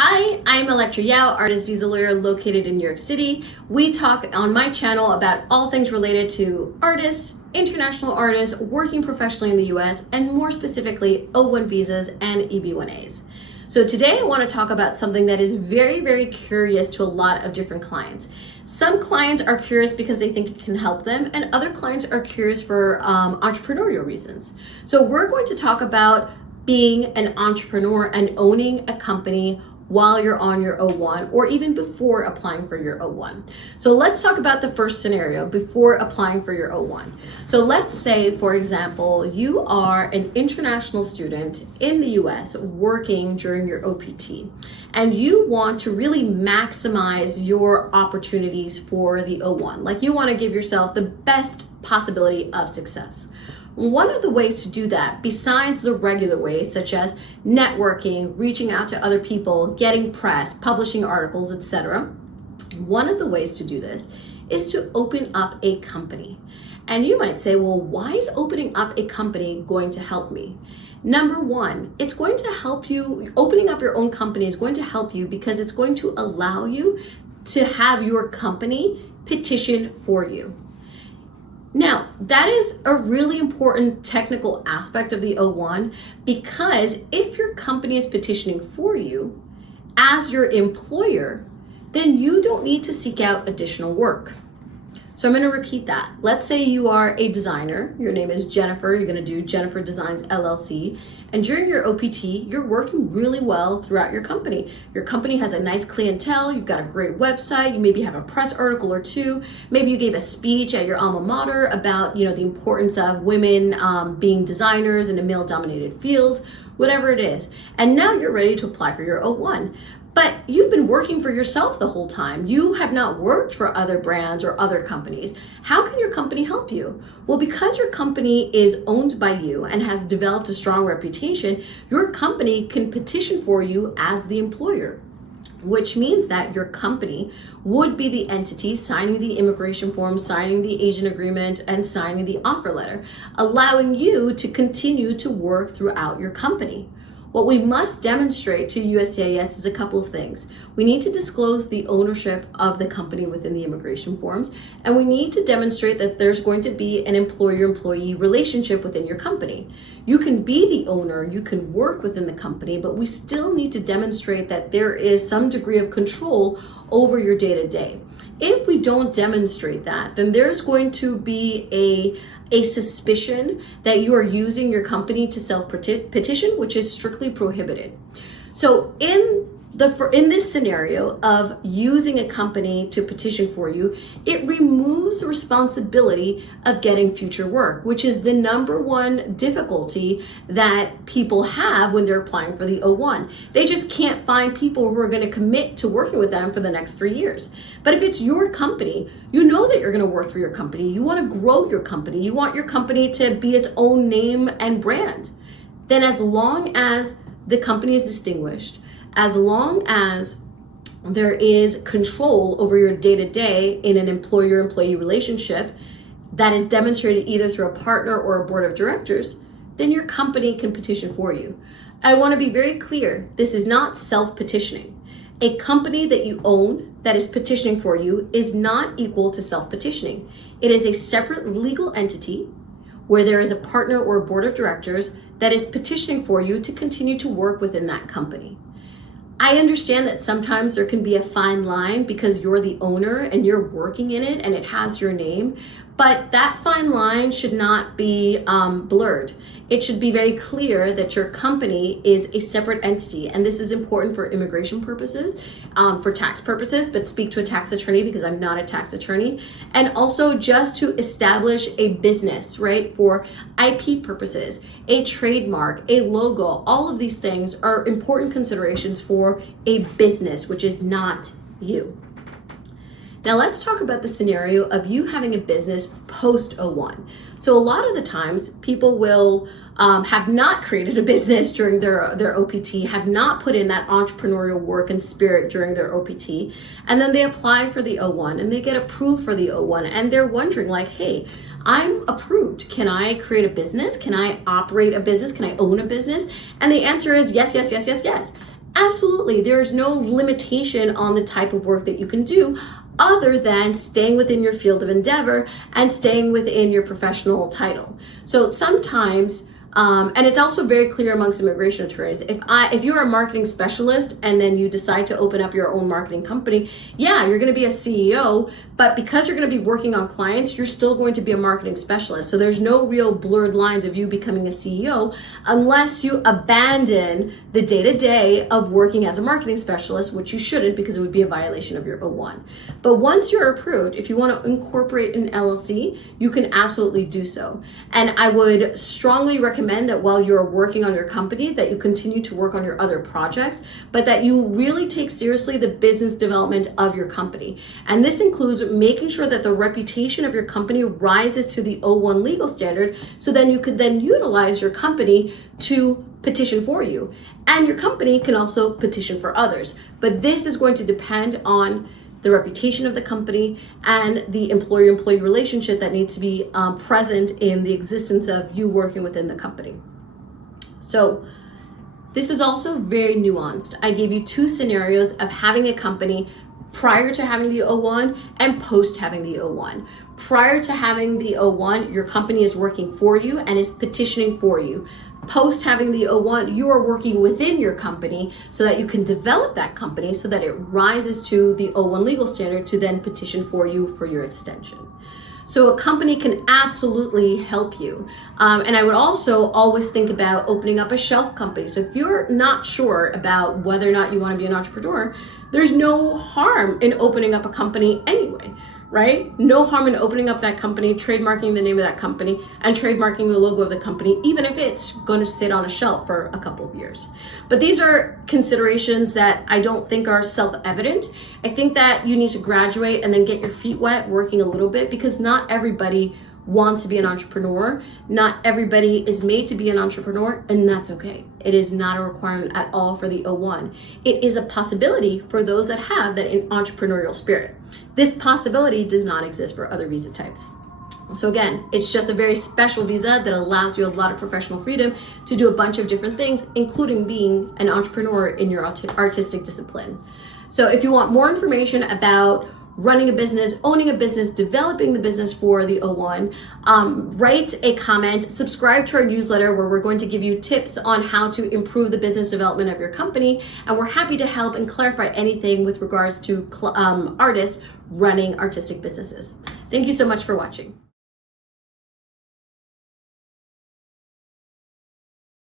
Hi, I'm Elektra Yao, artist visa lawyer located in New York City. We talk on my channel about all things related to artists, international artists, working professionally in the US, and more specifically, O-1 visas and EB-1As. So today I want to talk about something that is very, very curious to a lot of different clients. Some clients are curious because they think it can help them, and other clients are curious for entrepreneurial reasons. So we're going to talk about being an entrepreneur and owning a company while you're on your O-1 or even before applying for your O-1. So let's talk about the first scenario before applying for your O-1. So let's say, for example, you are an international student in the US working during your OPT, and you want to really maximize your opportunities for the O-1. Like, you want to give yourself the best possibility of success. One of the ways to do that, besides the regular ways such as networking, reaching out to other people, getting press, publishing articles, etc., one of the ways to do this is to open up a company. And you might say, well, why is opening up a company going to help me? Number one, it's going to help you. Opening up your own company is going to help you because it's going to allow you to have your company petition for you. Now, that is a really important technical aspect of the O-1, because if your company is petitioning for you as your employer, then you don't need to seek out additional work. So I'm going to repeat that. Let's say you are a designer. Your name is Jennifer. You're going to do Jennifer Designs LLC. And during your OPT, you're working really well throughout your company. Your company has a nice clientele. You've got a great website. You maybe have a press article or two. Maybe you gave a speech at your alma mater about, the importance of women being designers in a male-dominated field, whatever it is. And now you're ready to apply for your O-1. But you've been working for yourself the whole time. You have not worked for other brands or other companies. How can your company help you? Well, because your company is owned by you and has developed a strong reputation, your company can petition for you as the employer, which means that your company would be the entity signing the immigration form, signing the agent agreement, and signing the offer letter, allowing you to continue to work throughout your company. What we must demonstrate to USCIS is a couple of things. We need to disclose the ownership of the company within the immigration forms, and we need to demonstrate that there's going to be an employer-employee relationship within your company. You can be the owner, you can work within the company, but we still need to demonstrate that there is some degree of control over your day-to-day. If we don't demonstrate that, then there's going to be a suspicion that you are using your company to self-petition, which is strictly prohibited. So in this scenario of using a company to petition for you, it removes the responsibility of getting future work, which is the number one difficulty that people have when they're applying for the O-1. They just can't find people who are going to commit to working with them for the next 3 years. But if it's your company, you know that you're going to work for your company. You want to grow your company. You want your company to be its own name and brand. Then as long as the company is distinguished, as long as there is control over your day-to-day in an employer-employee relationship that is demonstrated either through a partner or a board of directors, then your company can petition for you. I want to be very clear. This is not self-petitioning. A company that you own that is petitioning for you is not equal to self-petitioning. It is a separate legal entity where there is a partner or a board of directors that is petitioning for you to continue to work within that company. I understand that sometimes there can be a fine line because you're the owner and you're working in it and it has your name, but that fine line should not be blurred. It should be very clear that your company is a separate entity, and this is important for immigration purposes, for tax purposes, but speak to a tax attorney because I'm not a tax attorney, and also just to establish a business, right, for IP purposes, a trademark, a logo. All of these things are important considerations for a business, which is not you. Now let's talk about the scenario of you having a business post O-1. So a lot of the times people will have not created a business during their OPT, have not put in that entrepreneurial work and spirit during their OPT, and then they apply for the O-1 and they get approved for the O-1, and they're wondering like, hey, I'm approved. Can I create a business? Can I operate a business? Can I own a business? And the answer is yes, yes, yes, yes, yes. Absolutely. There's no limitation on the type of work that you can do other than staying within your field of endeavor and staying within your professional title. So sometimes, and it's also very clear amongst immigration attorneys, if you're a marketing specialist and then you decide to open up your own marketing company, yeah, you're going to be a CEO, but because you're going to be working on clients, you're still going to be a marketing specialist. So there's no real blurred lines of you becoming a CEO unless you abandon the day-to-day of working as a marketing specialist, which you shouldn't because it would be a violation of your O-1. But once you're approved, if you want to incorporate an LLC, you can absolutely do so. And I would strongly recommend that while you're working on your company, that you continue to work on your other projects, but that you really take seriously the business development of your company. And this includes making sure that the reputation of your company rises to the O-1 legal standard, so then you could then utilize your company to petition for you. And your company can also petition for others. But this is going to depend on the reputation of the company and the employer-employee relationship that needs to be present in the existence of you working within the company. So this is also very nuanced. I gave you two scenarios of having a company prior to having the O-1 and post having the O-1. Prior to having the O-1, your company is working for you and is petitioning for you. Post having the O-1, you are working within your company so that you can develop that company so that it rises to the O-1 legal standard to then petition for you for your extension. So a company can absolutely help you. And I would also always think about opening up a shelf company. So if you're not sure about whether or not you want to be an entrepreneur, there's no harm in opening up a company anyway, right? No harm in opening up that company, trademarking the name of that company, and trademarking the logo of the company, even if it's going to sit on a shelf for a couple of years. But these are considerations that I don't think are self-evident. I think that you need to graduate and then get your feet wet working a little bit, because not everybody wants to be an entrepreneur. Not everybody is made to be an entrepreneur, and that's okay. It is not a requirement at all for the O-1. It is a possibility for those that have that entrepreneurial spirit. This possibility does not exist for other visa types. So again, it's just a very special visa that allows you a lot of professional freedom to do a bunch of different things, including being an entrepreneur in your artistic discipline. So if you want more information about running a business, owning a business, developing the business for the O-1, write a comment, subscribe to our newsletter where we're going to give you tips on how to improve the business development of your company. And we're happy to help and clarify anything with regards to artists running artistic businesses. Thank you so much for watching.